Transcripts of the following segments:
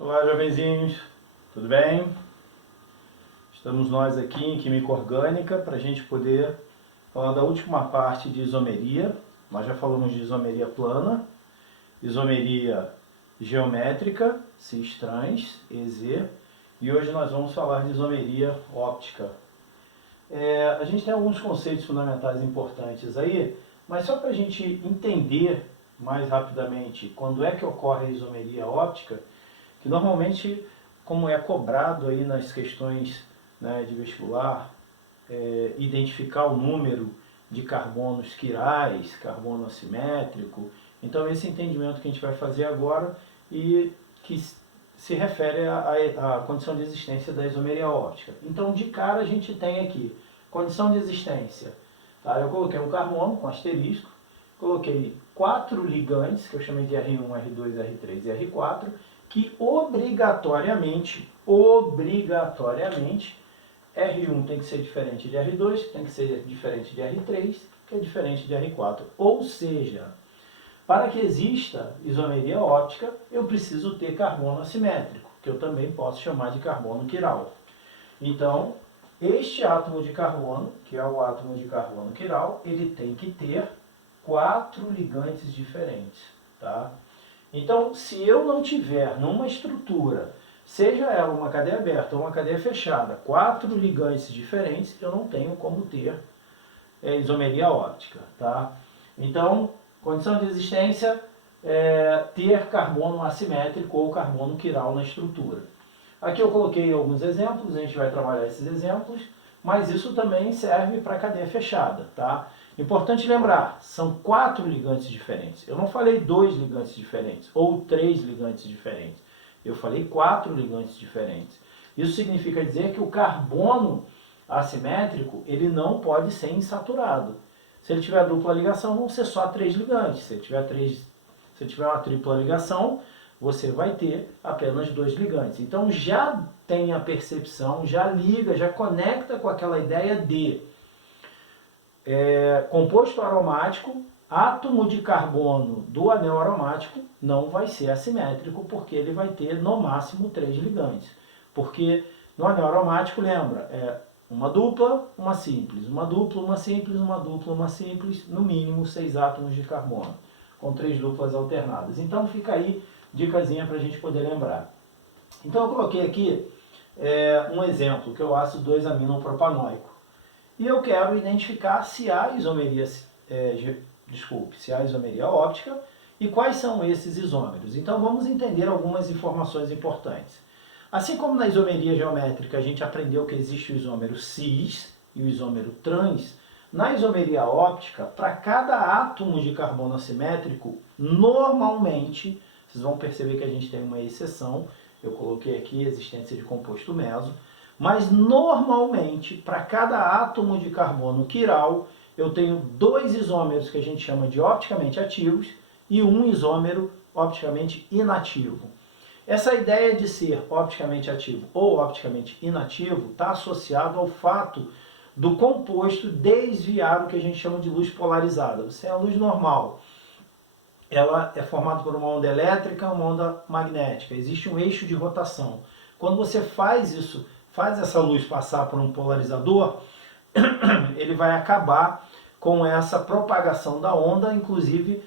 Olá, jovenzinhos, tudo bem? Estamos nós aqui em Química Orgânica para a gente poder falar da última parte de isomeria. Nós já falamos de isomeria plana, isomeria geométrica, cis-trans, EZ, e hoje nós vamos falar de isomeria óptica. A gente tem alguns conceitos fundamentais importantes aí, mas só para a gente entender mais rapidamente quando é que ocorre a isomeria óptica, que normalmente, como é cobrado aí nas questões, né, de vestibular, identificar o número de carbonos quirais, carbono assimétrico. Então esse entendimento que a gente vai fazer agora e que se refere à condição de existência da isomeria óptica. Então de cara a gente tem aqui, condição de existência. Tá? Eu coloquei um carbono com asterisco, coloquei 4 ligantes, que eu chamei de R1, R2, R3 e R4, que obrigatoriamente, R1 tem que ser diferente de R2, tem que ser diferente de R3, que é diferente de R4. Ou seja, para que exista isomeria óptica, eu preciso ter carbono assimétrico, que eu também posso chamar de carbono quiral. Então, este átomo de carbono, que é o átomo de carbono quiral, ele tem que ter 4 ligantes diferentes, tá? Então, se eu não tiver numa estrutura, seja ela uma cadeia aberta ou uma cadeia fechada, 4 ligantes diferentes, eu não tenho como ter isomeria óptica, tá? Então, condição de existência é ter carbono assimétrico ou carbono quiral na estrutura. Aqui eu coloquei alguns exemplos, a gente vai trabalhar esses exemplos, mas isso também serve para cadeia fechada, tá? Importante lembrar, são 4 ligantes diferentes. Eu não falei 2 ligantes diferentes ou 3 ligantes diferentes. Eu falei 4 ligantes diferentes. Isso significa dizer que o carbono assimétrico, ele não pode ser insaturado. Se ele tiver dupla ligação, vão ser só 3 ligantes. Se tiver uma tripla ligação, você vai ter apenas 2 ligantes. Então já tem a percepção, já liga, já conecta com aquela ideia de composto aromático, átomo de carbono do anel aromático não vai ser assimétrico, porque ele vai ter no máximo 3 ligantes. Porque no anel aromático, lembra, uma dupla, uma simples, uma dupla, uma simples, uma dupla, uma simples, no mínimo 6 átomos de carbono, com 3 duplas alternadas. Então fica aí, dicasinha para a gente poder lembrar. Então eu coloquei aqui um exemplo, que é o ácido 2-aminopropanóico. E eu quero identificar se há isomeria, se há isomeria óptica e quais são esses isômeros. Então vamos entender algumas informações importantes. Assim como na isomeria geométrica a gente aprendeu que existe o isômero cis e o isômero trans, na isomeria óptica, para cada átomo de carbono assimétrico, normalmente, vocês vão perceber que a gente tem uma exceção, eu coloquei aqui a existência de composto meso, mas normalmente, para cada átomo de carbono quiral, eu tenho 2 isômeros que a gente chama de opticamente ativos e um isômero opticamente inativo. Essa ideia de ser opticamente ativo ou opticamente inativo está associado ao fato do composto desviar o que a gente chama de luz polarizada. Você é a luz normal. Ela é formada por uma onda elétrica, uma onda magnética. Existe um eixo de rotação. Quando você faz essa luz passar por um polarizador, ele vai acabar com essa propagação da onda, inclusive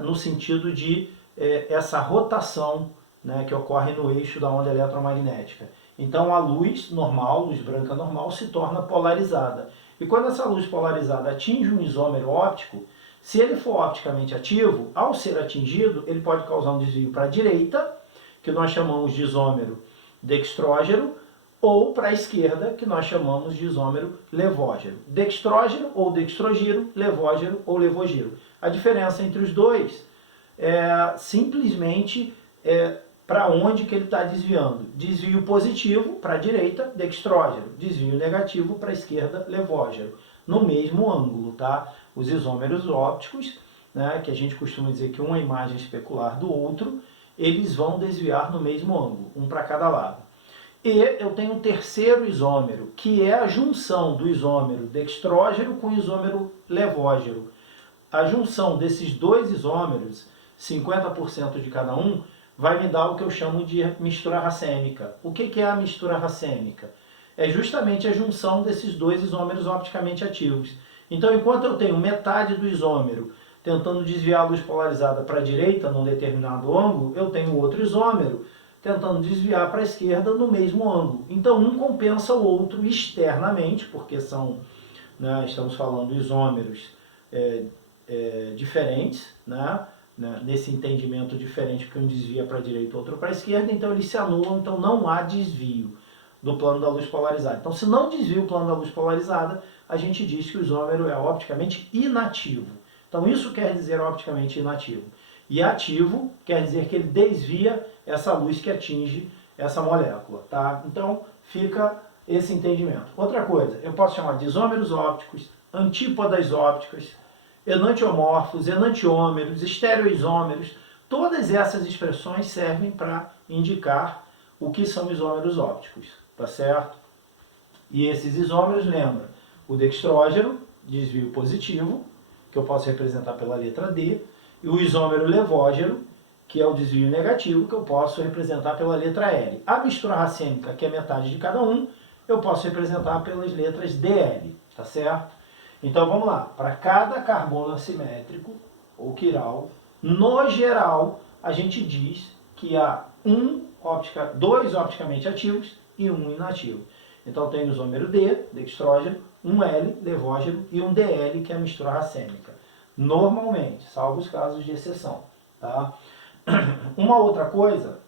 no sentido de essa rotação, né, que ocorre no eixo da onda eletromagnética. Então a luz normal, luz branca normal, se torna polarizada. E quando essa luz polarizada atinge um isômero óptico, se ele for opticamente ativo, ao ser atingido, ele pode causar um desvio para a direita, que nós chamamos de isômero dextrógeno, ou para a esquerda, que nós chamamos de isômero levógeno. Dextrógeno ou dextrogiro, levógeno ou levogiro. A diferença entre os dois é simplesmente para onde que ele está desviando. Desvio positivo para a direita, dextrógeno. Desvio negativo para a esquerda, levógeno. No mesmo ângulo, tá? Os isômeros ópticos, né, que a gente costuma dizer que um é imagem especular do outro, eles vão desviar no mesmo ângulo, um para cada lado. E eu tenho um terceiro isômero, que é a junção do isômero dextrógeno com o isômero levógeno. A junção desses 2 isômeros, 50% de cada um, vai me dar o que eu chamo de mistura racêmica. O que é a mistura racêmica? É justamente a junção desses dois isômeros opticamente ativos. Então, enquanto eu tenho metade do isômero tentando desviar a luz polarizada para a direita num determinado ângulo, eu tenho outro isômero tentando desviar para a esquerda no mesmo ângulo. Então, um compensa o outro externamente, porque são, né, estamos falando isômeros diferentes, né, nesse entendimento diferente, porque um desvia para a direita e outro para a esquerda, então eles se anulam, então não há desvio do plano da luz polarizada. Então, se não desvia o plano da luz polarizada, a gente diz que o isômero é opticamente inativo. Então, isso quer dizer opticamente inativo. E ativo quer dizer que ele desvia essa luz que atinge essa molécula, tá? Então, fica esse entendimento. Outra coisa, eu posso chamar de isômeros ópticos, antípodas ópticas, enantiomorfos, enantiômeros, estereoisômeros. Todas essas expressões servem para indicar o que são isômeros ópticos, tá certo? E esses isômeros, lembra, o dextrógeno, desvio positivo, que eu posso representar pela letra D, e o isômero levógeno, que é o desvio negativo, que eu posso representar pela letra L. A mistura racêmica, que é metade de cada um, eu posso representar pelas letras DL, tá certo? Então vamos lá, para cada carbono assimétrico, ou quiral, no geral, a gente diz que há dois opticamente ativos e um inativo. Então tem o isômero D, dextrógeno, um L, levógeno, e um DL, que é a mistura racêmica. Normalmente, salvo os casos de exceção. Tá? Uma outra coisa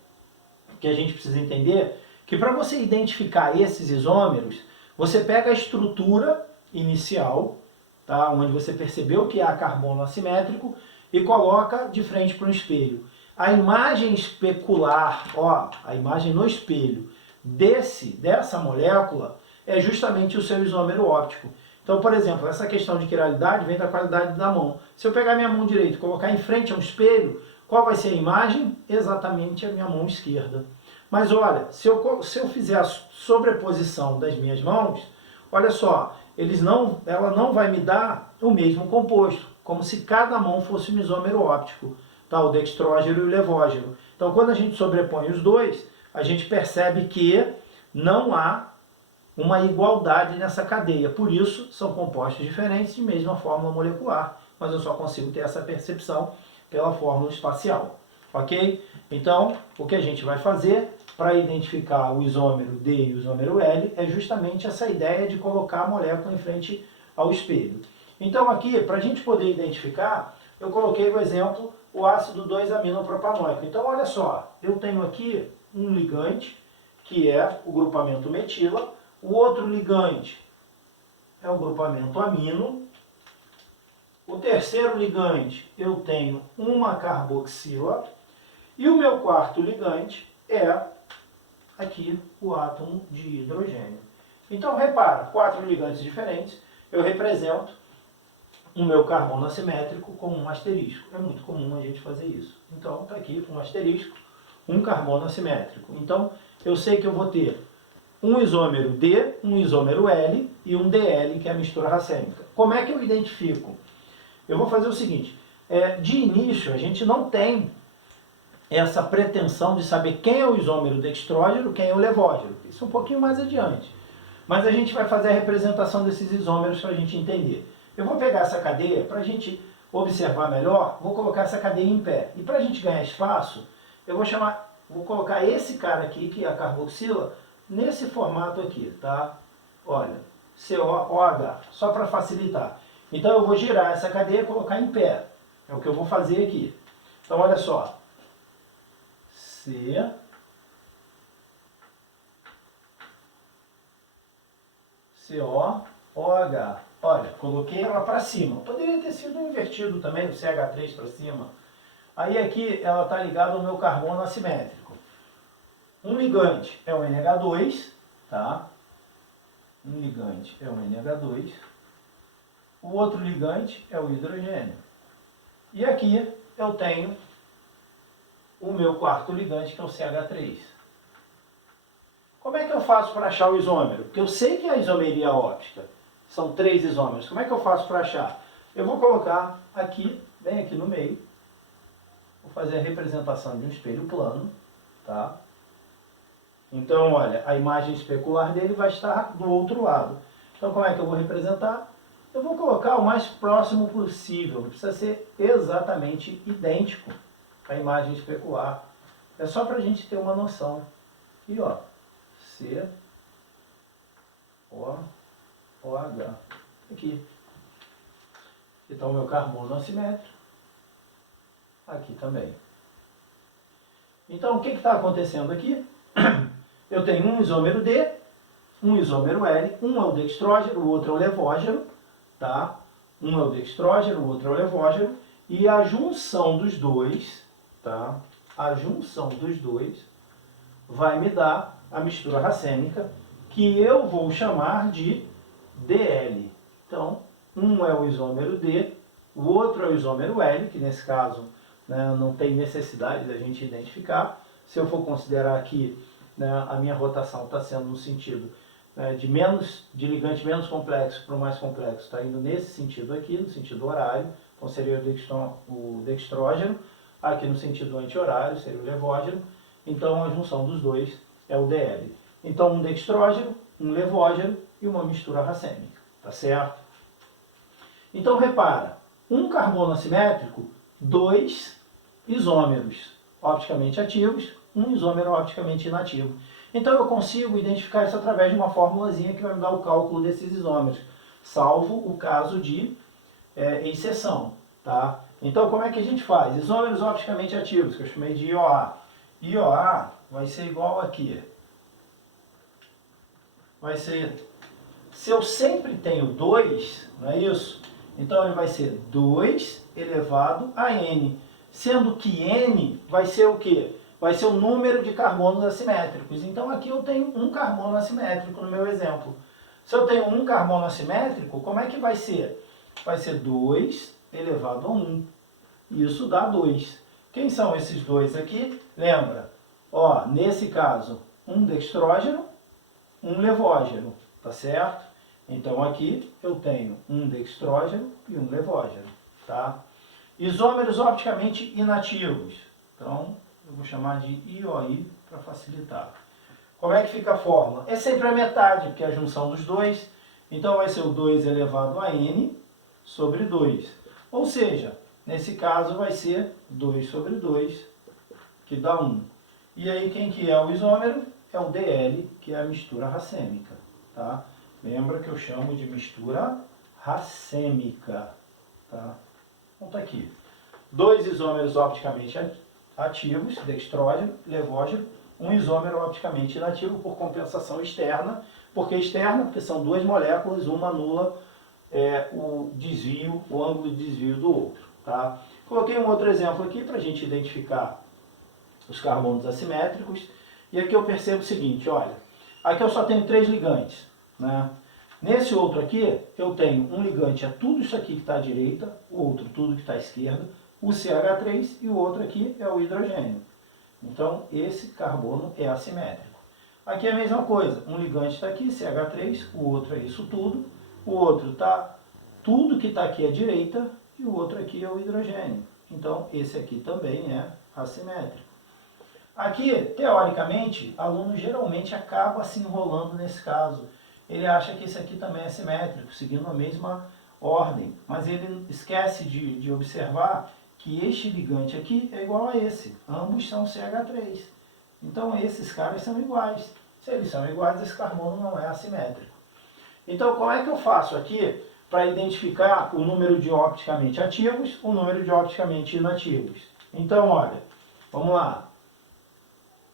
que a gente precisa entender, que para você identificar esses isômeros, você pega a estrutura inicial, tá? Onde você percebeu que há carbono assimétrico, e coloca de frente para um espelho. A imagem especular, ó, a imagem no espelho dessa molécula é justamente o seu isômero óptico. Então, por exemplo, essa questão de quiralidade vem da qualidade da mão. Se eu pegar minha mão direita e colocar em frente a um espelho, qual vai ser a imagem? Exatamente a minha mão esquerda. Mas olha, se eu fizer a sobreposição das minhas mãos, olha só, ela não vai me dar o mesmo composto, como se cada mão fosse um isômero óptico, tá? O dextrógeno e o levógeno. Então, quando a gente sobrepõe os dois, a gente percebe que não há uma igualdade nessa cadeia. Por isso, são compostos diferentes de mesma fórmula molecular, mas eu só consigo ter essa percepção pela fórmula espacial. Ok? Então, o que a gente vai fazer para identificar o isômero D e o isômero L é justamente essa ideia de colocar a molécula em frente ao espelho. Então, aqui, para a gente poder identificar, eu coloquei o exemplo, o ácido 2-aminopropanoico. Então, olha só, eu tenho aqui um ligante, que é o grupamento metila, o outro ligante é o grupamento amino, o terceiro ligante eu tenho uma carboxila, e o meu quarto ligante é aqui o átomo de hidrogênio. Então, repara, 4 ligantes diferentes, eu represento o meu carbono assimétrico com um asterisco. É muito comum a gente fazer isso. Então, está aqui um asterisco, um carbono assimétrico. Então, eu sei que eu vou ter um isômero D, um isômero L e um DL, que é a mistura racêmica. Como é que eu identifico? Eu vou fazer o seguinte, de início a gente não tem essa pretensão de saber quem é o isômero dextrógeno, quem é o levógeno. Isso um pouquinho mais adiante. Mas a gente vai fazer a representação desses isômeros para a gente entender. Eu vou pegar essa cadeia, para a gente observar melhor, vou colocar essa cadeia em pé. E para a gente ganhar espaço, eu vou colocar esse cara aqui, que é a carboxila, nesse formato aqui, tá? Olha, COOH, só para facilitar. Então eu vou girar essa cadeia e colocar em pé. É o que eu vou fazer aqui. Então olha só. COOH. Olha, coloquei ela para cima. Poderia ter sido invertido também, o CH3 para cima. Aí aqui ela está ligada ao meu carbono assimétrico. Um ligante é o NH2, tá? Um ligante é o NH2. O outro ligante é o hidrogênio. E aqui eu tenho o meu quarto ligante, que é o CH3. Como é que eu faço para achar o isômero? Porque eu sei que é a isomeria óptica. São 3 isômeros. Como é que eu faço para achar? Eu vou colocar aqui, bem aqui no meio. Vou vou fazer a representação de um espelho plano, tá? Então, olha, a imagem especular dele vai estar do outro lado. Então, como é que eu vou representar? Eu vou colocar o mais próximo possível, não precisa ser exatamente idêntico à imagem especular. É só para a gente ter uma noção. E ó, C, O, OH. Aqui. Aqui está o meu carbono assimétrico. Aqui também. Então, o que está acontecendo aqui? Eu tenho um isômero D, um isômero L, um é o dextrógeno, o outro é o levógeno, tá? Um é o dextrógeno, o outro é o levógeno, e a junção dos dois, tá? A junção dos dois vai me dar a mistura racêmica, que eu vou chamar de DL. Então, um é o isômero D, o outro é o isômero L, que nesse caso, né, não tem necessidade da gente identificar. Se eu for considerar aqui, né, a minha rotação está sendo no sentido, né, de ligante menos complexo para o mais complexo, está indo nesse sentido aqui, no sentido horário, então seria o dextrógeno, aqui no sentido anti-horário seria o levógeno, então a junção dos dois é o DL. Então um dextrógeno, um levógeno e uma mistura racêmica, tá certo? Então repara, um carbono assimétrico, dois isômeros opticamente ativos, um isômero opticamente inativo. Então eu consigo identificar isso através de uma formulazinha que vai me dar o cálculo desses isômeros, salvo o caso de exceção, tá? Então como é que a gente faz? Isômeros opticamente ativos, que eu chamei de IOA. IOA vai ser igual aqui. Vai ser, se eu sempre tenho 2, não é isso? Então ele vai ser 2 elevado a N, sendo que N vai ser o quê? Vai ser o número de carbonos assimétricos. Então aqui eu tenho um carbono assimétrico no meu exemplo. Se eu tenho um carbono assimétrico, como é que vai ser? Vai ser 2 elevado a 1. Isso dá 2. Quem são esses dois aqui? Lembra? Ó, nesse caso, um dextrógeno, um levógeno, tá certo? Então aqui eu tenho um dextrógeno e um levógeno, tá? Isômeros opticamente inativos. Então, eu vou chamar de IOI para facilitar. Como é que fica a fórmula? É sempre a metade, porque é a junção dos dois. Então vai ser o 2 elevado a N sobre 2. Ou seja, nesse caso vai ser 2 sobre 2, que dá 1. E aí quem que é o isômero? É o DL, que é a mistura racêmica. Tá? Lembra que eu chamo de mistura racêmica. Tá? Então tá aqui. 2 isômeros opticamente ativos, dextrógeno, levógeno, um isômero opticamente inativo por compensação externa. Por que externa? Porque são duas moléculas, uma anula o desvio, o ângulo de desvio do outro. Tá? Coloquei um outro exemplo aqui para a gente identificar os carbonos assimétricos. E aqui eu percebo o seguinte, olha, aqui eu só tenho 3 ligantes. Né? Nesse outro aqui, eu tenho um ligante a tudo isso aqui que está à direita, o outro tudo que está à esquerda, o CH3 e o outro aqui é o hidrogênio. Então, esse carbono é assimétrico. Aqui é a mesma coisa, um ligante está aqui, CH3, o outro é isso tudo, o outro está tudo que está aqui à direita e o outro aqui é o hidrogênio. Então, esse aqui também é assimétrico. Aqui, teoricamente, o aluno geralmente acaba se enrolando nesse caso. Ele acha que esse aqui também é simétrico, seguindo a mesma ordem, mas ele esquece de observar que este ligante aqui é igual a esse. Ambos são CH3. Então esses caras são iguais. Se eles são iguais, esse carbono não é assimétrico. Então como é que eu faço aqui para identificar o número de opticamente ativos, o número de opticamente inativos? Então olha, vamos lá.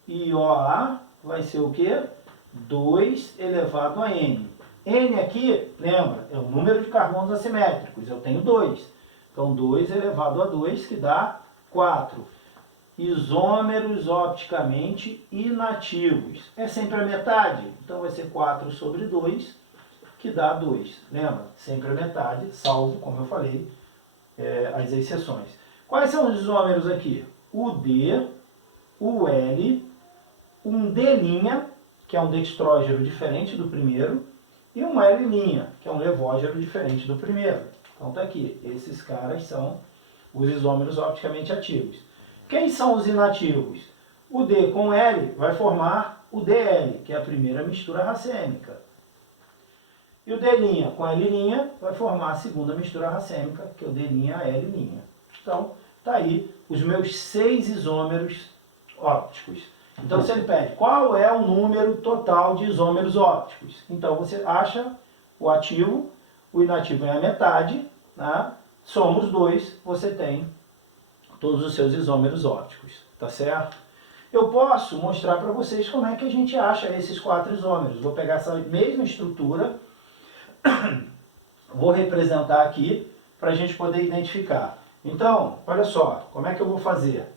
IOA vai ser o quê? 2 elevado a N. N aqui, lembra, é o número de carbonos assimétricos. Eu tenho 2. Então, 2 elevado a 2, que dá 4. Isômeros opticamente inativos. É sempre a metade. Então, vai ser 4 sobre 2, que dá 2. Lembra? Sempre a metade, salvo, como eu falei, as exceções. Quais são os isômeros aqui? O D, o L, um D', que é um dextrógeno diferente do primeiro, e um L', que é um levógeno diferente do primeiro. Então tá aqui, esses caras são os isômeros opticamente ativos. Quem são os inativos? O D com L vai formar o DL, que é a primeira mistura racêmica. E o D' com L' vai formar a segunda mistura racêmica, que é o D'L'. Então, tá aí os meus 6 isômeros ópticos. Então, se ele pede qual é o número total de isômeros ópticos, então você acha o ativo, o inativo é a metade, né? Soma os dois, você tem todos os seus isômeros ópticos, tá certo? Eu posso mostrar para vocês como é que a gente acha esses 4 isômeros. Vou pegar essa mesma estrutura, vou representar aqui para a gente poder identificar. Então, olha só, como é que eu vou fazer?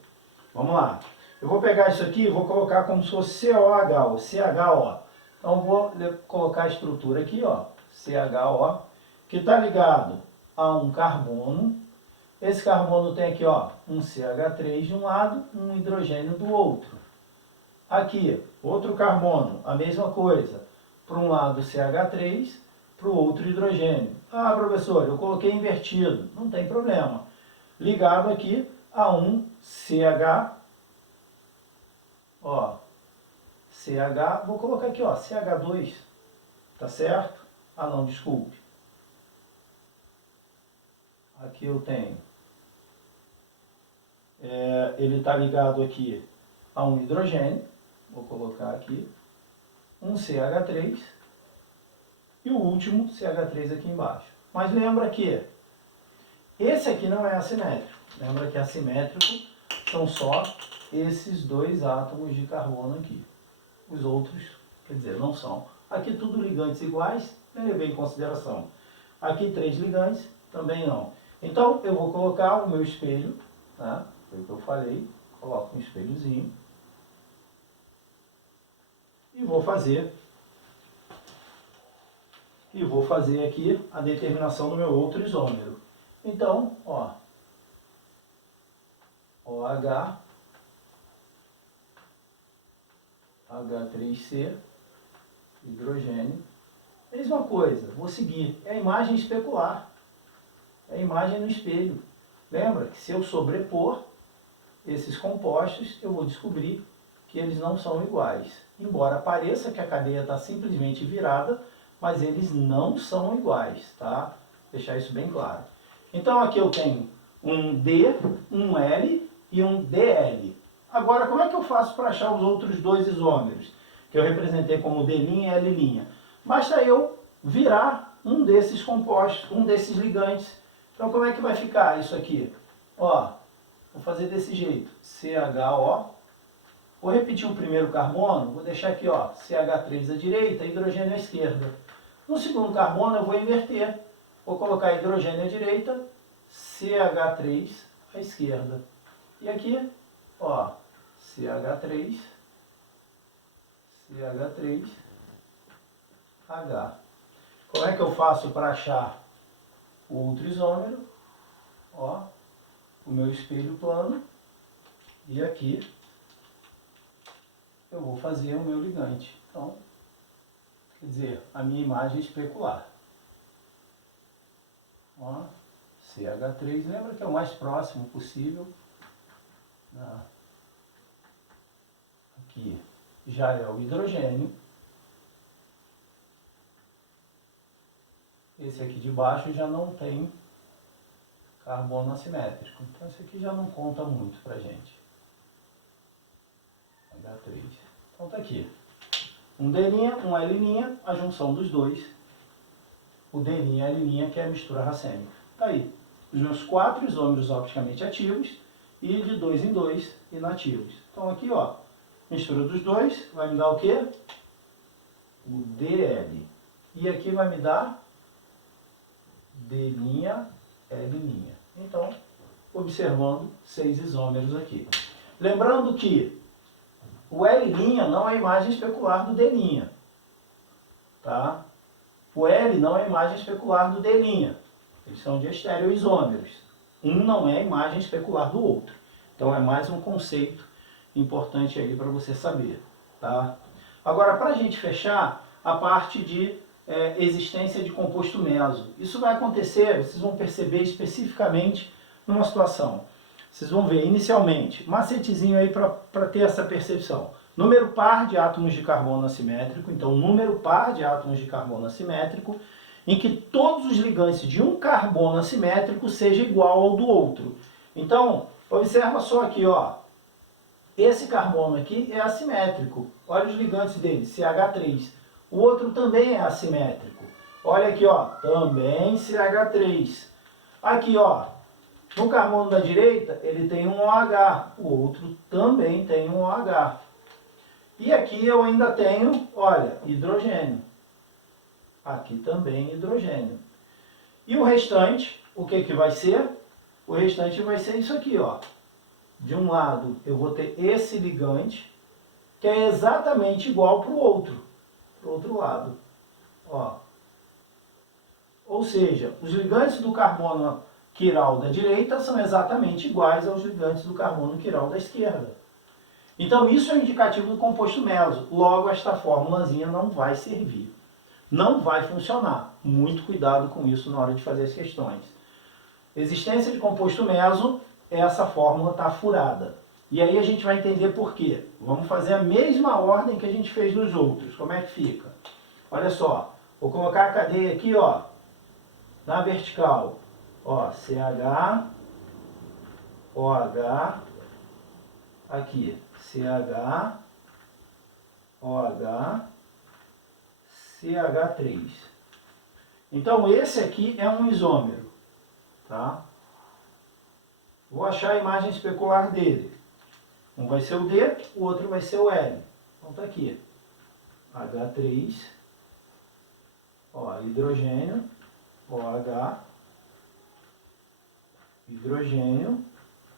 Vamos lá. Eu vou pegar isso aqui e vou colocar como se fosse COH, ou CHO. Então, vou colocar a estrutura aqui, ó, CHO, que está ligado a um carbono. Esse carbono tem aqui, ó, um CH3 de um lado, um hidrogênio do outro. Aqui, outro carbono, a mesma coisa. Para um lado CH3, para o outro hidrogênio. Ah, professor, eu coloquei invertido. Não tem problema. Ligado aqui a um CH, ó, CH, vou colocar aqui, ó, CH2, tá certo? Ah, não, desculpe. Aqui eu tenho, ele está ligado aqui a um hidrogênio, vou colocar aqui, um CH3 e o último CH3 aqui embaixo. Mas lembra que esse aqui não é assimétrico. Lembra que assimétrico são só esses 2 átomos de carbono aqui. Os outros, quer dizer, não são. Aqui tudo ligantes iguais, levei em consideração. Aqui 3 ligantes, também não. Então eu vou colocar o meu espelho, tá? Foi o que eu falei, coloco um espelhozinho. E vou fazer aqui a determinação do meu outro isômero. Então, ó, OH, H3C, hidrogênio. Mesma coisa, vou seguir. É a imagem especular. É a imagem no espelho. Lembra que se eu sobrepor esses compostos, eu vou descobrir que eles não são iguais. Embora pareça que a cadeia está simplesmente virada, mas eles não são iguais, tá? Deixar isso bem claro. Então aqui eu tenho um D, um L e um DL. Agora, como é que eu faço para achar os outros 2 isômeros? Que eu representei como D' e L'. Basta eu virar um desses compostos, um desses ligantes. Então como é que vai ficar isso aqui? Ó, vou fazer desse jeito. CHO. Vou repetir o primeiro carbono, vou deixar aqui, ó, CH3 à direita, hidrogênio à esquerda. No segundo carbono eu vou inverter. Vou colocar hidrogênio à direita, CH3 à esquerda. E aqui, ó, CH3, H. Como é que eu faço para achar o outro isômero? Ó, o meu espelho plano. E aqui eu vou fazer o meu ligante. Então, quer dizer, a minha imagem especular. Ó, CH3, lembra que é o mais próximo possível. Aqui já é o hidrogênio. Esse aqui de baixo já não tem carbono assimétrico. Então esse aqui já não conta muito pra gente. H3. Então tá aqui. Um D', um L', a junção dos dois. O D' e L' que é a mistura racêmica. Tá aí. Os meus 4 isômeros opticamente ativos e de 2 em 2 inativos. Então aqui, ó, mistura dos dois vai me dar o quê? O DL. E aqui vai me dar D', L'. Então, observando 6 isômeros aqui. Lembrando que o L' não é a imagem especular do D'. Tá? O L não é a imagem especular do D'. Eles são de estereoisômeros. Um não é a imagem especular do outro. Então é mais um conceito importante aí para você saber. Tá? Agora, para a gente fechar, a parte de existência de composto meso. Isso vai acontecer, vocês vão perceber especificamente numa situação. Vocês vão ver inicialmente, macetezinho aí para ter essa percepção. Número par de átomos de carbono assimétrico, então número par de átomos de carbono assimétrico, em que todos os ligantes de um carbono assimétrico seja igual ao do outro. Então, observa só aqui, ó. Esse carbono aqui é assimétrico. Olha os ligantes dele, CH3. O outro também é assimétrico. Olha aqui, ó, também CH3. Aqui, ó, no carbono da direita, ele tem um OH. O outro também tem um OH. E aqui eu ainda tenho, olha, hidrogênio. Aqui também hidrogênio. E o restante, o que que vai ser? O restante vai ser isso aqui, ó. De um lado eu vou ter esse ligante, que é exatamente igual para o outro. Para o outro lado. Ó. Ou seja, os ligantes do carbono quiral da direita são exatamente iguais aos ligantes do carbono quiral da esquerda. Então isso é indicativo do composto meso. Logo, esta formulazinha não vai servir. Não vai funcionar. Muito cuidado com isso na hora de fazer as questões. Existência de composto meso, essa fórmula está furada. E aí a gente vai entender por quê. Vamos fazer a mesma ordem que a gente fez nos outros. Como é que fica? Olha só, vou colocar a cadeia aqui, ó, na vertical. Ó, CH, OH, aqui, CH, OH, CH3. Então esse aqui é um isômero, tá? Vou achar a imagem especular dele. Um vai ser o D, o outro vai ser o L. Então tá aqui. H3, ó, hidrogênio, OH, hidrogênio,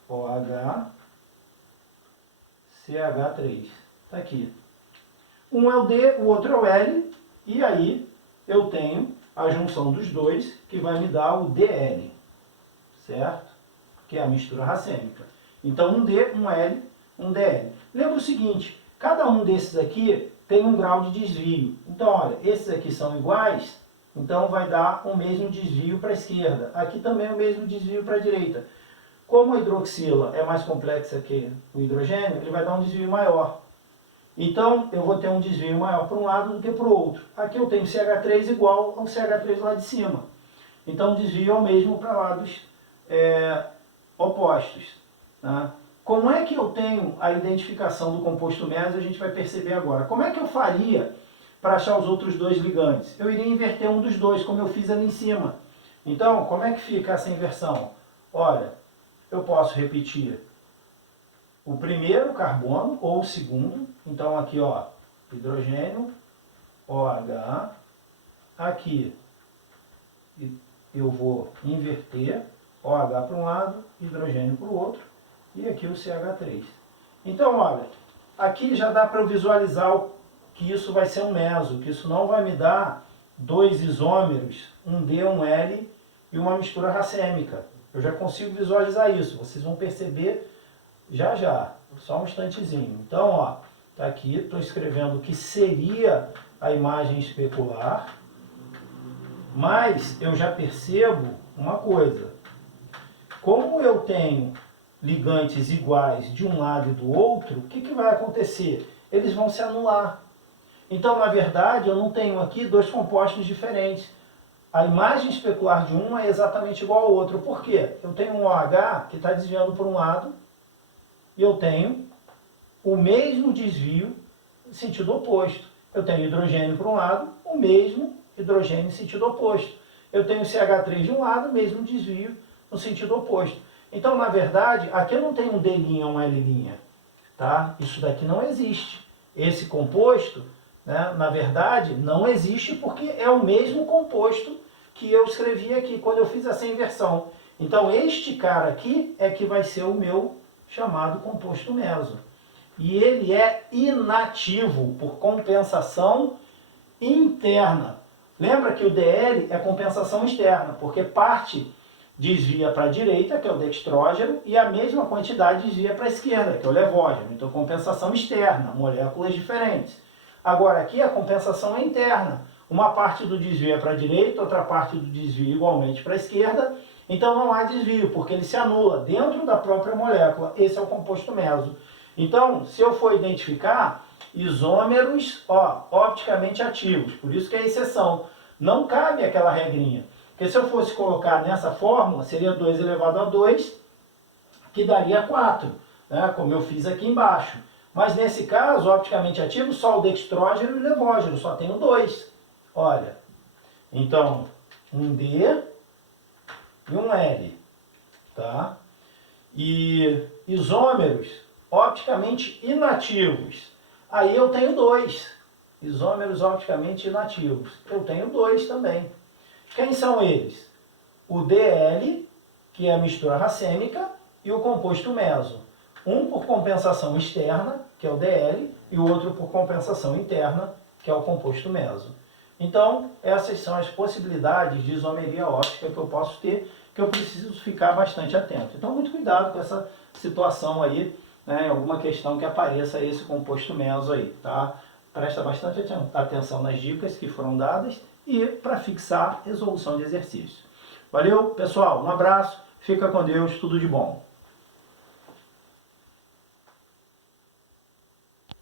OH, CH3. Tá aqui. Um é o D, o outro é o L, e aí eu tenho a junção dos dois, que vai me dar o DL, certo? Que é a mistura racêmica. Então um D, um L, um DL. Lembra o seguinte, cada um desses aqui tem um grau de desvio. Então olha, esses aqui são iguais, então vai dar o mesmo desvio para a esquerda. Aqui também o mesmo desvio para a direita. Como a hidroxila é mais complexa que o hidrogênio, ele vai dar um desvio maior. Então eu vou ter um desvio maior para um lado do que para o outro. Aqui eu tenho CH3 igual ao CH3 lá de cima. Então o desvio é o mesmo para lados opostos. Tá? Como é que eu tenho a identificação do composto meso? A gente vai perceber agora. Como é que eu faria para achar os outros dois ligantes? Eu iria inverter um dos dois, como eu fiz ali em cima. Então, como é que fica essa inversão? Olha, eu posso repetir o primeiro carbono ou o segundo. Então aqui, ó, hidrogênio, OH. Aqui eu vou inverter OH para um lado, hidrogênio para o outro, e aqui o CH3. Então, olha, aqui já dá para eu visualizar que isso vai ser um meso, que isso não vai me dar dois isômeros, um D, um L e uma mistura racêmica. Eu já consigo visualizar isso, vocês vão perceber já já, só um instantezinho. Então, ó, tá aqui, estou escrevendo o que seria a imagem especular, mas eu já percebo uma coisa. Como eu tenho ligantes iguais de um lado e do outro, o que vai acontecer? Eles vão se anular. Então, na verdade, eu não tenho aqui dois compostos diferentes. A imagem especular de um é exatamente igual ao outro. Por quê? Eu tenho um OH que está desviando por um lado e eu tenho o mesmo desvio em sentido oposto. Eu tenho hidrogênio por um lado, o mesmo hidrogênio em sentido oposto. Eu tenho CH3 de um lado, o mesmo desvio no sentido oposto. Então, na verdade, aqui eu não tenho um D', um L', tá? Isso daqui não existe. Esse composto, né, na verdade, não existe porque é o mesmo composto que eu escrevi aqui quando eu fiz essa inversão. Então, este cara aqui é que vai ser o meu chamado composto meso. E ele é inativo por compensação interna. Lembra que o DL é compensação externa, porque parte desvia para a direita, que é o dextrógeno, e a mesma quantidade desvia para a esquerda, que é o levógeno. Então, compensação externa, moléculas diferentes. Agora, aqui a compensação é interna. Uma parte do desvio é para a direita, outra parte do desvio igualmente para a esquerda. Então não há desvio, porque ele se anula dentro da própria molécula. Esse é o composto meso. Então, se eu for identificar isômeros, opticamente ativos, por isso que é exceção, não cabe aquela regrinha. Porque se eu fosse colocar nessa fórmula, seria 2 elevado a 2, que daria 4, né, como eu fiz aqui embaixo. Mas nesse caso, opticamente ativo, só o dextrógeno e o levógeno, só tenho 2. Olha, então, um D e um L, tá? E isômeros opticamente inativos, aí eu tenho 2. Isômeros opticamente inativos, eu tenho 2 também. Quem são eles? O DL, que é a mistura racêmica, e o composto meso. Um por compensação externa, que é o DL, e o outro por compensação interna, que é o composto meso. Então, essas são as possibilidades de isomeria óptica que eu posso ter, que eu preciso ficar bastante atento. Então, muito cuidado com essa situação aí, né, alguma questão que apareça esse composto meso aí, tá? Presta bastante atenção nas dicas que foram dadas e para fixar resolução de exercício. Valeu, pessoal, um abraço, fica com Deus, tudo de bom.